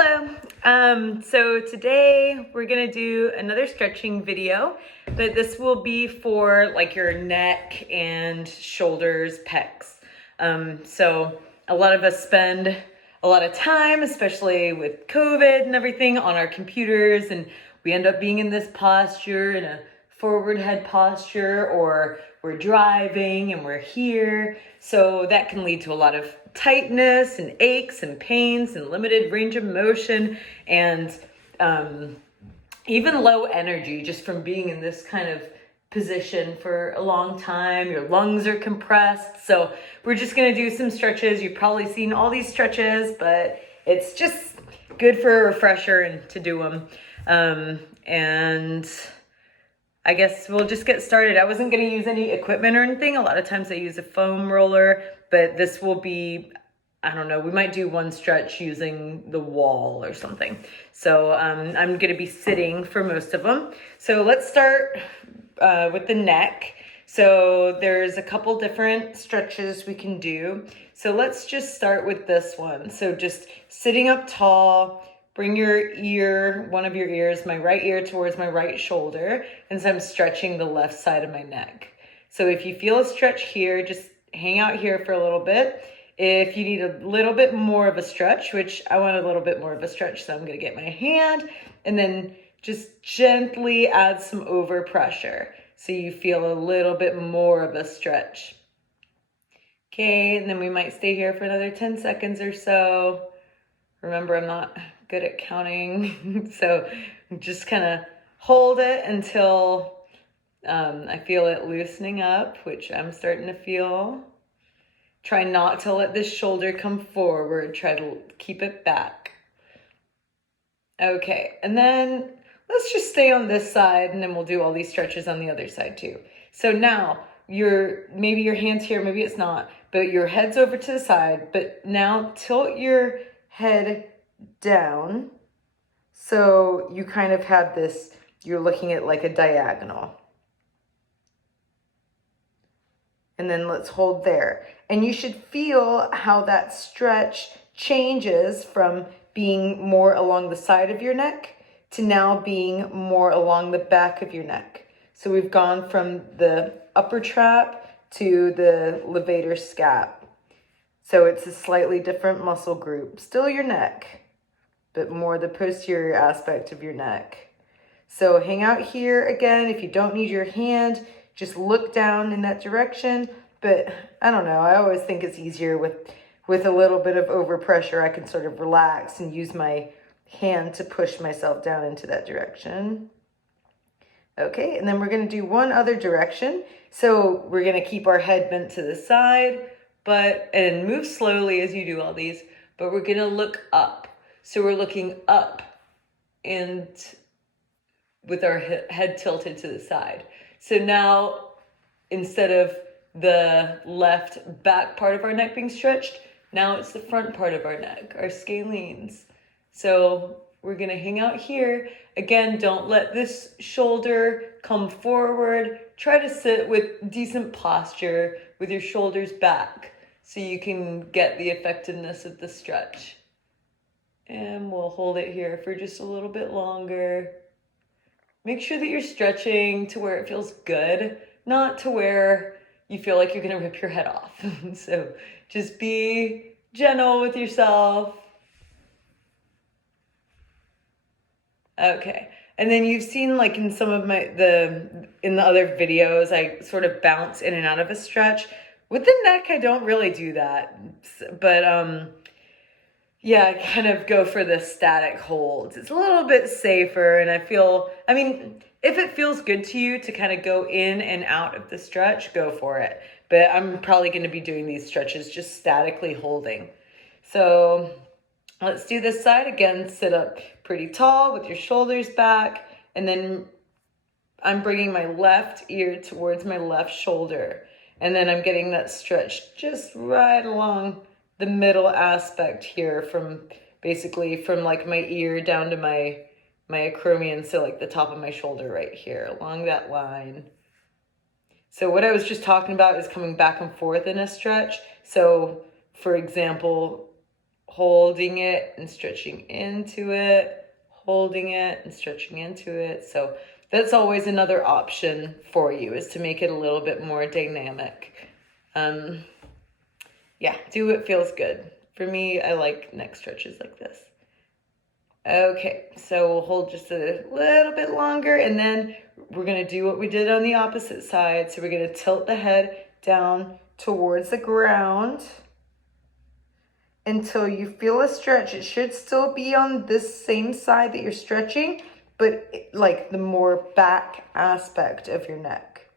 Hello. So today we're gonna do another stretching video, but this will be for like your neck and shoulders, pecs. So a lot of us spend a lot of time, especially with COVID and everything, on our computers, and we end up being in this posture, in a forward head posture, or we're driving and we're here. So that can lead to a lot of tightness and aches and pains and limited range of motion, and even low energy just from being in this kind of position for a long time. Your lungs are compressed. So we're just going to do some stretches. You've probably seen all these stretches, but it's just good for a refresher and to do them. And I guess we'll just get started. I wasn't going to use any equipment or anything. A lot of times I use a foam roller, but this will be, I don't know, we might do one stretch using the wall or something. So I'm going to be sitting for most of them. So let's start with the neck. So there's a couple different stretches we can do. So let's just start with this one. So just sitting up tall. Bring your ear, one of your ears, my right ear towards my right shoulder. And so I'm stretching the left side of my neck. So if you feel a stretch here, just hang out here for a little bit. If you need a little bit more of a stretch, which I want a little bit more of a stretch, so I'm going to get my hand and then just gently add some overpressure so you feel a little bit more of a stretch. Okay, and then we might stay here for another 10 seconds or so. Remember, I'm not good at counting, so just kind of hold it until I feel it loosening up, which I'm starting to feel. Try not to let this shoulder come forward. Try to keep it back. Okay, and then let's just stay on this side, and then we'll do all these stretches on the other side too. So now maybe your hand's here, maybe it's not, but your head's over to the side. But now tilt your head down, so you kind of have this, you're looking at like a diagonal. And then let's hold there. And you should feel how that stretch changes from being more along the side of your neck to now being more along the back of your neck. So we've gone from the upper trap to the levator scap. So it's a slightly different muscle group. Still your neck, but more the posterior aspect of your neck. So hang out here again. If you don't need your hand, just look down in that direction. But I don't know, I always think it's easier with a little bit of overpressure. I can sort of relax and use my hand to push myself down into that direction. Okay, and then we're going to do one other direction. So we're going to keep our head bent to the side, and move slowly as you do all these, but we're going to look up. So we're looking up and with our head tilted to the side. So now instead of the left back part of our neck being stretched, now it's the front part of our neck, our scalenes. So we're going to hang out here. Again, don't let this shoulder come forward. Try to sit with decent posture with your shoulders back so you can get the effectiveness of the stretch. And we'll hold it here for just a little bit longer. Make sure that you're stretching to where it feels good, not to where you feel like you're going to rip your head off. So just be gentle with yourself. Okay. And then you've seen, like in some of in the other videos, I sort of bounce in and out of a stretch. With the neck, I don't really do that. But yeah, I kind of go for the static holds. It's a little bit safer, and if it feels good to you to kind of go in and out of the stretch, go for it. But I'm probably going to be doing these stretches just statically holding. So let's do this side again. Sit up pretty tall with your shoulders back, and then I'm bringing my left ear towards my left shoulder, and then I'm getting that stretch just right along the middle aspect here, from like my ear down to my acromion, so like the top of my shoulder right here along that line. So what I was just talking about is coming back and forth in a stretch. So for example, holding it and stretching into it, holding it and stretching into it. So that's always another option for you, is to make it a little bit more dynamic. Yeah, do what feels good. For me, I like neck stretches like this. Okay, so we'll hold just a little bit longer, and then we're going to do what we did on the opposite side. So we're going to tilt the head down towards the ground until you feel a stretch. It should still be on this same side that you're stretching, but like the more back aspect of your neck.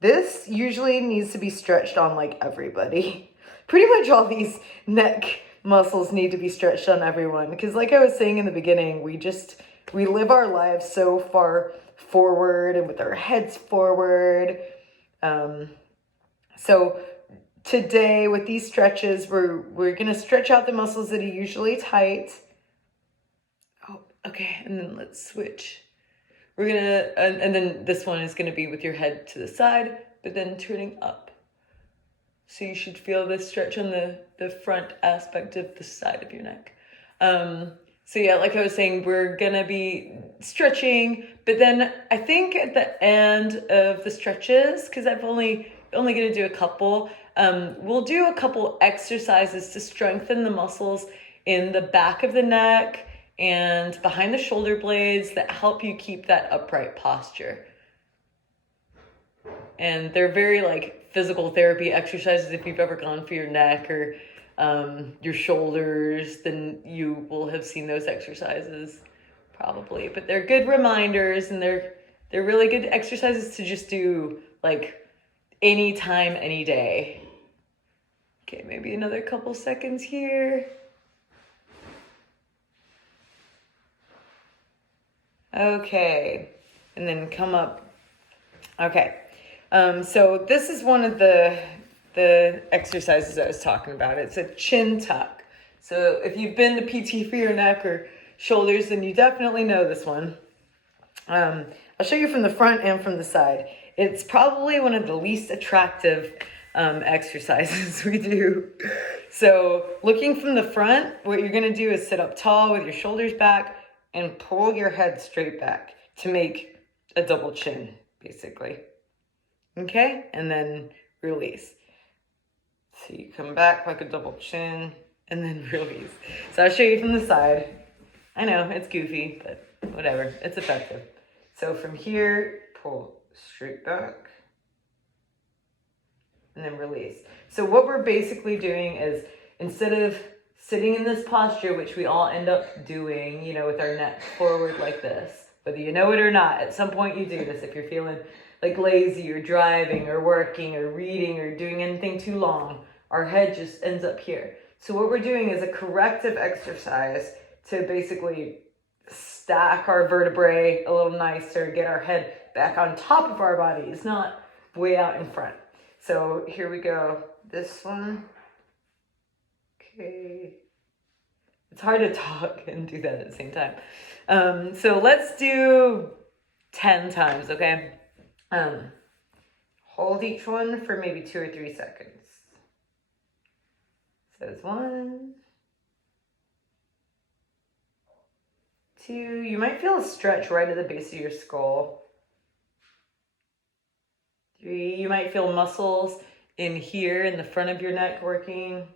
This usually needs to be stretched on like everybody. Pretty much all these neck muscles need to be stretched on everyone, because like I was saying in the beginning, we live our lives so far forward and with our heads forward. So today with these stretches, we're gonna stretch out the muscles that are usually tight. Oh, okay, and then let's switch. We're gonna, and then this one is gonna be with your head to the side, but then turning up. So you should feel this stretch on the front aspect of the side of your neck. So yeah, like I was saying, we're gonna be stretching, but then I think at the end of the stretches, because I'm only gonna do a couple, we'll do a couple exercises to strengthen the muscles in the back of the neck and behind the shoulder blades that help you keep that upright posture. And they're very like physical therapy exercises. If you've ever gone for your neck or your shoulders, then you will have seen those exercises probably. But they're good reminders, and they're really good exercises to just do like anytime, any day. Okay, maybe another couple seconds here. Okay, and then come up. Okay, so this is one of the exercises I was talking about. It's a chin tuck. So if you've been to PT for your neck or shoulders, then you definitely know this one. I'll show you from the front and from the side. It's probably one of the least attractive exercises we do. So looking from the front, what you're gonna do is sit up tall with your shoulders back and pull your head straight back to make a double chin, basically. Okay, and then release. So you come back like a double chin and then release. So I'll show you from the side. I know, it's goofy, but whatever, it's effective. So from here, pull straight back and then release. So what we're basically doing is, instead of sitting in this posture, which we all end up doing, with our neck forward like this, whether you know it or not, at some point you do this. If you're feeling like lazy or driving or working or reading or doing anything too long, our head just ends up here. So what we're doing is a corrective exercise to basically stack our vertebrae a little nicer, get our head back on top of our bodies, not way out in front. So here we go. This one. Okay. It's hard to talk and do that at the same time. So let's do 10 times, okay? Hold each one for maybe 2 or 3 seconds. So it's 1, 2. You might feel a stretch right at the base of your skull. 3. You might feel muscles in here in the front of your neck working.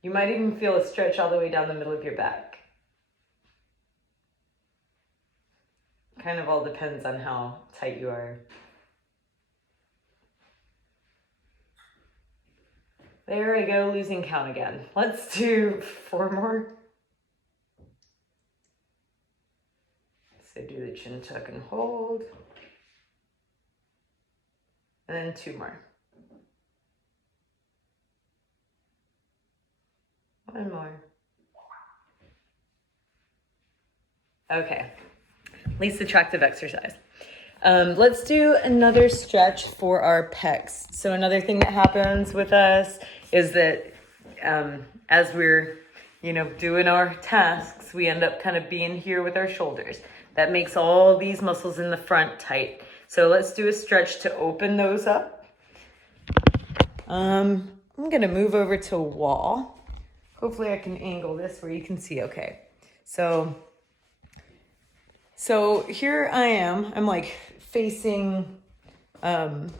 You might even feel a stretch all the way down the middle of your back. Kind of all depends on how tight you are. There I go, losing count again. Let's do 4 more. So do the chin tuck and hold. And then 2 more. 1 more. Okay, least attractive exercise. Let's do another stretch for our pecs. So another thing that happens with us is that as we're, doing our tasks, we end up kind of being here with our shoulders. That makes all these muscles in the front tight. So let's do a stretch to open those up. I'm gonna move over to a wall. Hopefully I can angle this where you can see okay. So here I am. I'm like facing, I'm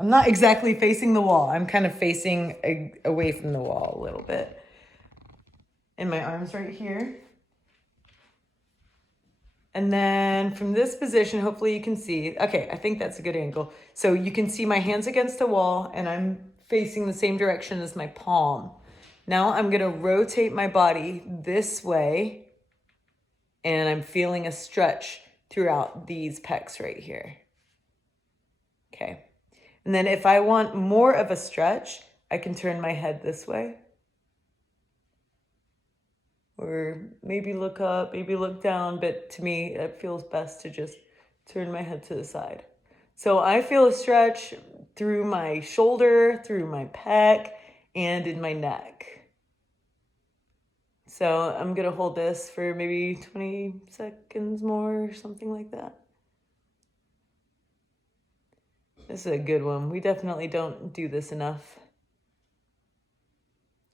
not exactly facing the wall. I'm kind of facing away from the wall a little bit. And my arms right here. And then from this position, hopefully you can see, okay, I think that's a good angle. So you can see my hands against the wall and I'm facing the same direction as my palm. Now I'm gonna rotate my body this way and I'm feeling a stretch throughout these pecs right here. Okay. And then if I want more of a stretch, I can turn my head this way. Or maybe look up, maybe look down, but to me, it feels best to just turn my head to the side. So I feel a stretch through my shoulder, through my pec, and in my neck. So I'm gonna hold this for maybe 20 seconds more or something like that. This is a good one. We definitely don't do this enough.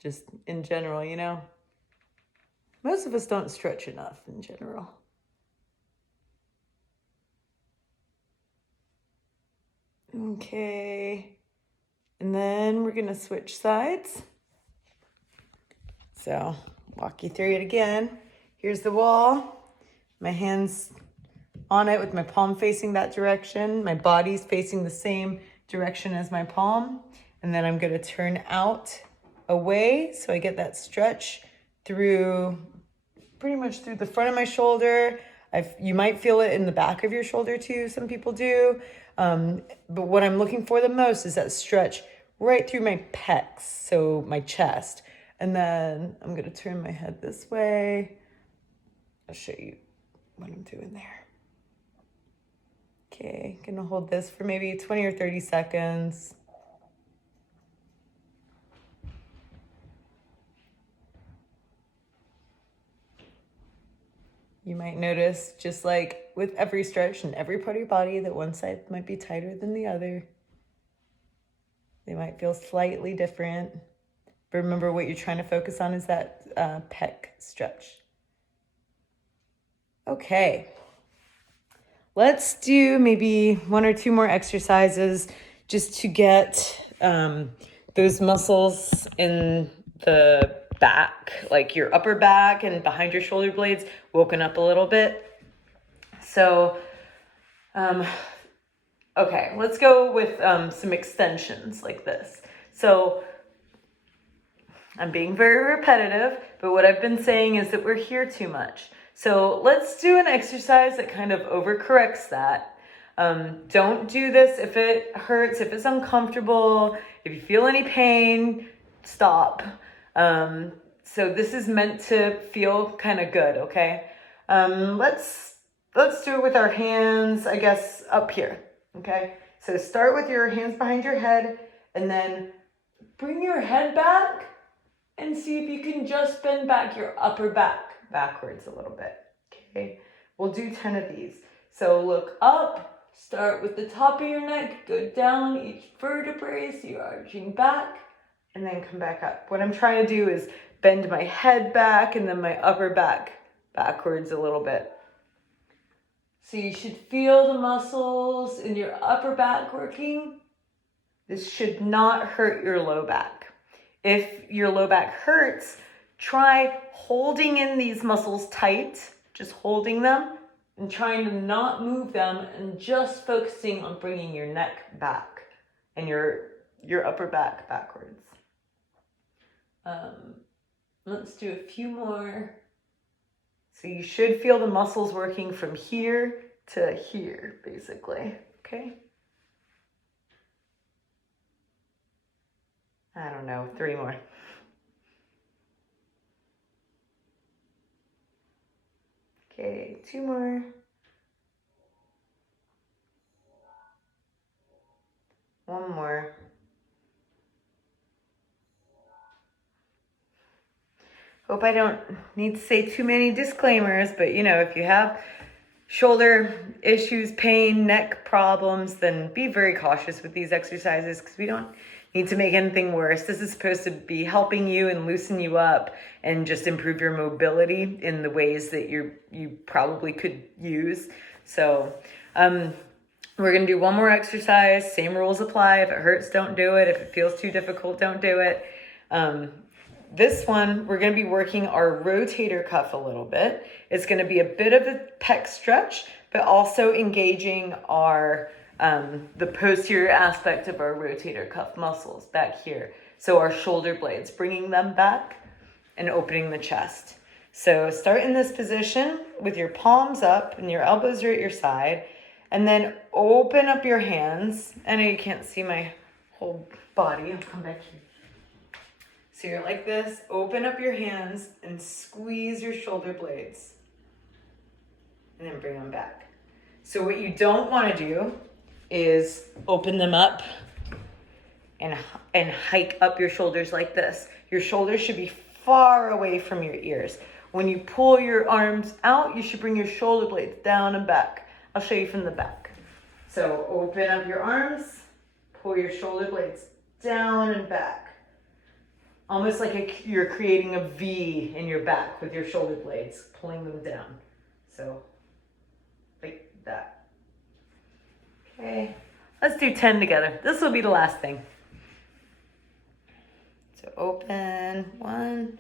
Just in general, you know? Most of us don't stretch enough in general. Okay. And then we're gonna switch sides. So walk you through it again. Here's the wall. My hands on it with my palm facing that direction. My body's facing the same direction as my palm. And then I'm gonna turn out away so I get that stretch through, pretty much through the front of my shoulder. You might feel it in the back of your shoulder too, some people do. But what I'm looking for the most is that stretch right through my pecs, so my chest. And then I'm gonna turn my head this way. I'll show you what I'm doing there. Okay, gonna hold this for maybe 20 or 30 seconds. You might notice, just like with every stretch in every part of your body, that one side might be tighter than the other. They might feel slightly different. But remember, what you're trying to focus on is that pec stretch. Okay. Let's do maybe 1 or 2 more exercises just to get those muscles in the back, like your upper back and behind your shoulder blades, woken up a little bit. So, okay, let's go with some extensions like this. So I'm being very repetitive, but what I've been saying is that we're here too much. So let's do an exercise that kind of overcorrects that. Don't do this if it hurts, if it's uncomfortable, if you feel any pain, stop. So this is meant to feel kind of good, okay? Let's do it with our hands, I guess, up here, okay? So start with your hands behind your head and then bring your head back and see if you can just bend back your upper back backwards a little bit, okay? We'll do 10 of these. So look up, start with the top of your neck, go down each vertebrae so you're arching back, and then come back up. What I'm trying to do is bend my head back and then my upper back backwards a little bit. So you should feel the muscles in your upper back working. This should not hurt your low back. If your low back hurts, try holding in these muscles tight, just holding them and trying to not move them and just focusing on bringing your neck back and your upper back backwards. Let's do a few more. So you should feel the muscles working from here to here, basically, okay? I don't know, 3 more. Okay, 2 more. 1 more. Hope I don't need to say too many disclaimers, but you know, if you have shoulder issues, pain, neck problems, then be very cautious with these exercises because we don't need to make anything worse. This is supposed to be helping you and loosen you up and just improve your mobility in the ways that you probably could use. So we're gonna do one more exercise. Same rules apply. If it hurts, don't do it. If it feels too difficult, don't do it. This one, we're going to be working our rotator cuff a little bit. It's going to be a bit of a pec stretch, but also engaging our the posterior aspect of our rotator cuff muscles back here. So our shoulder blades, bringing them back and opening the chest. So start in this position with your palms up and your elbows are at your side, and then open up your hands. I know you can't see my whole body. I'll come back here. So you're like this, open up your hands and squeeze your shoulder blades. And then bring them back. So what you don't want to do is open them up and hike up your shoulders like this. Your shoulders should be far away from your ears. When you pull your arms out, you should bring your shoulder blades down and back. I'll show you from the back. So open up your arms, pull your shoulder blades down and back. Almost like you're creating a V in your back with your shoulder blades, pulling them down. So, like that. Okay, let's do 10 together. This will be the last thing. So open, 1.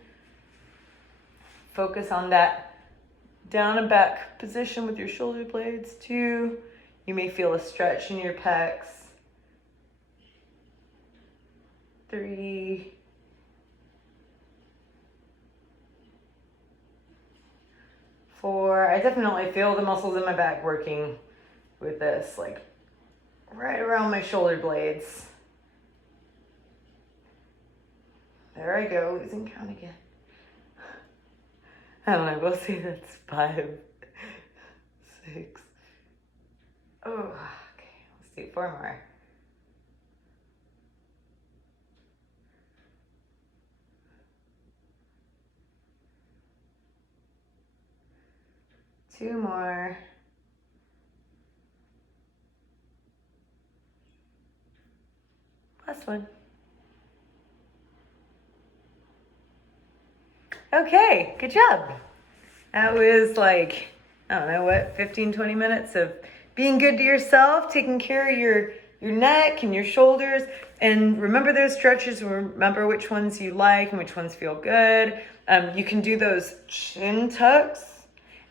Focus on that down and back position with your shoulder blades. 2, you may feel a stretch in your pecs. 3, 4, I definitely feel the muscles in my back working with this, like right around my shoulder blades. There I go, losing count again. I don't know, we'll see, that's 5, 6. Oh, okay, let's do 4 more. Two more. Last one. Okay, good job. That was like, I don't know what, 15, 20 minutes of being good to yourself, taking care of your neck and your shoulders. And remember those stretches, remember which ones you like and which ones feel good. You can do those chin tucks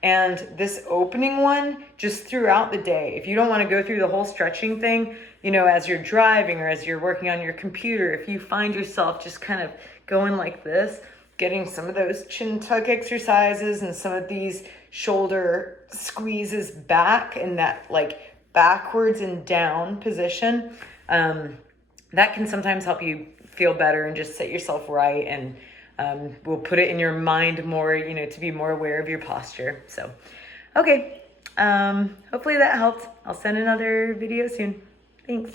and this opening one just throughout the day. If you don't want to go through the whole stretching thing, you know, as you're driving or as you're working on your computer, if you find yourself just kind of going like this, getting some of those chin tuck exercises and some of these shoulder squeezes back in that like backwards and down position, that can sometimes help you feel better and just set yourself right, and we'll put it in your mind more, you know, to be more aware of your posture. So, okay, hopefully that helped. I'll send another video soon. Thanks.